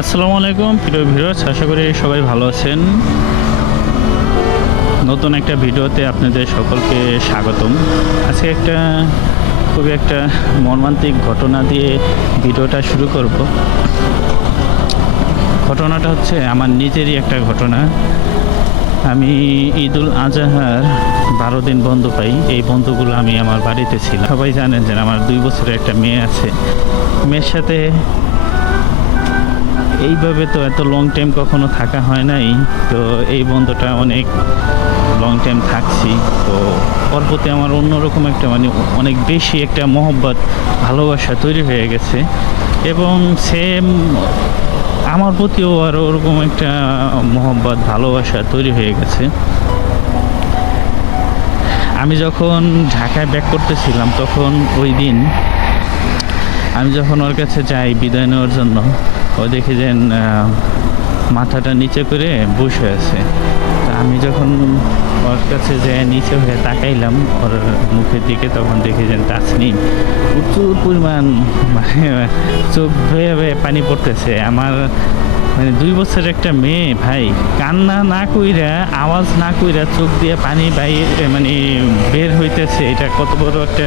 আসসালামু আলাইকুম প্রিয় ভিউয়ার্স, আশা করি সবাই ভালো আছেন। নতুন একটা ভিডিওতে আপনাদের সকলকে স্বাগতম। আজকে খুবই একটা মর্মান্তিক ঘটনা দিয়ে ভিডিওটা শুরু করব। ঘটনাটা হচ্ছে আমার নিজেরই একটা ঘটনা। আমি ঈদুল আজহার 12 দিন বন্ধ পাই। এই বন্ধগুলো আমি আমার বাড়িতে ছিলাম। সবাই জানেন যে আমার 2 বছরের একটা মেয়ে আছে। মেয়ের সাথে এইভাবে তো এত লং টাইম কখনো থাকা হয় নাই। তো এই বন্ধটা অনেক লং টাইম থাকছি। তো ওর প্রতি আমার অন্যরকম একটা অনেক বেশি একটা মহব্বত ভালোবাসা তৈরি হয়ে গেছে, এবং সেম আমার প্রতিও আর ওরকম একটা মহব্বত ভালোবাসা তৈরি হয়ে গেছে। আমি যখন ঢাকায় ব্যাক করতেছিলাম তখন ওই দিন আমি যখন ওর কাছে যাই বিদায় নেওয়ার জন্য, ও দেখি যে মাথাটা নিচে করে বসে আছে। তা আমি যখন ওর কাছে যাই নিচে হয়ে তাকাইলাম ওর মুখের দিকে, তখন দেখি যে তাসনিম প্রচুর পরিমাণ চোখ ধুয়ে পানি পড়তেছে। আমার 2 বছরের একটা মেয়ে ভাই, কান্না না কইরা, আওয়াজ না কইরা চোখ দিয়ে পানি বাইরে বের হইতেছে। এটা কত বড় একটা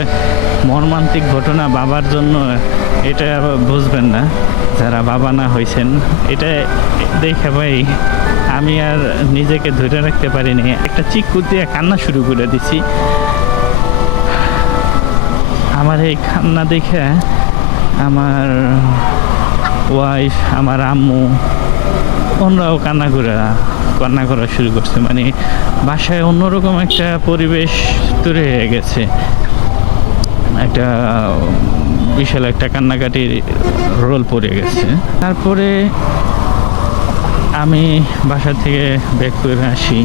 মর্মান্তিক ঘটনা বাবার জন্য, এটা বুঝবেন না যারা বাবা না হয়েছেন। এটা দেখে ভাই আমি আর নিজেকে ধরে রাখতে পারিনি, একটা চিৎকার দিয়ে কান্না শুরু করে দিছি। আমার এই কান্না দেখে আমার ওয়াইফ, আমার আম্মু, ওনারাও কান্না করা শুরু করছে। বাসায় অন্যরকম একটা পরিবেশ তৈরি হয়ে গেছে। একটা বিশাল একটা কান্নাকাটির রোল পড়ে গেছে। তারপরে আমি বাসা থেকে ব্যাক করে আসি,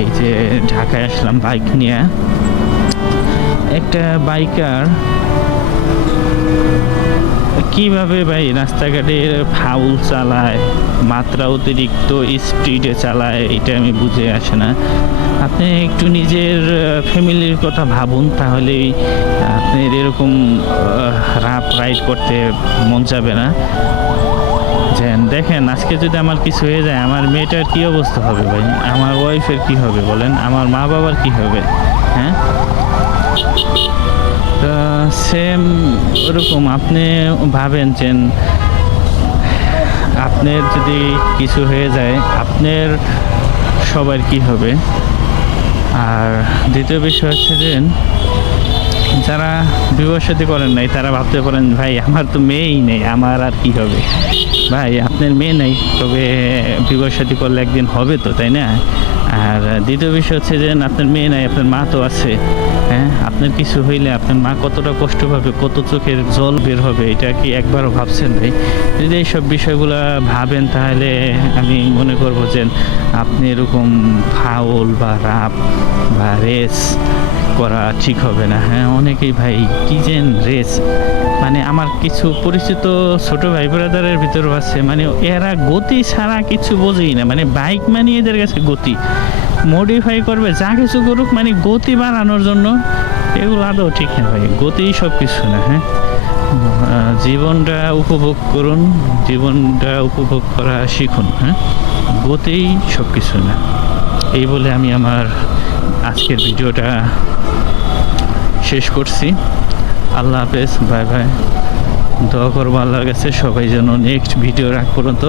এই যে ঢাকায় আসলাম বাইক নিয়ে। একটা বাইকার কিভাবে ভাই রাস্তাঘাটে ফাউল চালায়, মাত্রা অতিরিক্ত স্পিডে চালায়, এটা আমি বুঝে আসে না। আপনি একটু নিজের ফ্যামিলির কথা ভাবুন, তাহলেই আপনার এরকম রাফ রাইড করতে মন যাবে না। দেখেন আজকে যদি আমার কিছু হয়ে যায়, আমার মেয়েটার কি অবস্থা হবে ভাই, আমার ওয়াইফের কি হবে বলেন, আমার মা বাবার কি হবে? হ্যাঁ, তো সেম ওরকম আপনি ভাবেন যে আপনার যদি কিছু হয়ে যায় আপনার সবার কি হবে। আর দ্বিতীয় বিষয় হচ্ছে যে যারা বিবাহ শাদী করেন নাই তারা ভাবতে পারেন ভাই আমার তো মেয়েই নেই, আমার আর কি হবে। ভাই আপনার মেয়ে নেই, তবে বিবাহ শাদী করলে একদিন হবে তো, তাই না? আর দ্বিতীয় বিষয় হচ্ছে যে আপনার মেয়ে নাই, আপনার মা তো আছে। হ্যাঁ, আপনার কিছু হইলে আপনার মা কতটা কষ্ট পাবে, কত চোখের জল বের হবে, এটা কি একবারও ভাবছেন ভাই? যদি এইসব বিষয়গুলো ভাবেন তাহলে আমি মনে করবো যে আপনি এরকম ফাউল বা রাপ বা রেস করা ঠিক হবে না। হ্যাঁ, অনেকেই ভাই কি যেন রেস, আমার কিছু পরিচিত ছোট ভাই ব্রাদারের ভিতরেও আছে, এরা গতি ছাড়া কিছু বোঝেই না। বাইক এদের কাছে গতি মডিফাই করবে, যা কিছু করুক, গতি বাড়ানোর জন্য। এগুলো আদৌ ঠিক না ভাই, গতি সব কিছু না। হ্যাঁ, জীবনটা উপভোগ করুন, জীবনটা উপভোগ করা শিখুন। হ্যাঁ, গতি সব কিছু না। এই বলে আমি আমার আজকের ভিডিওটা শেষ করছি। আল্লাহ হাফেজ, বাই বাই। দোয়া করবো আল্লাহর কাছে সবাই যেন নেক্সট ভিডিও রাখ পর্যন্ত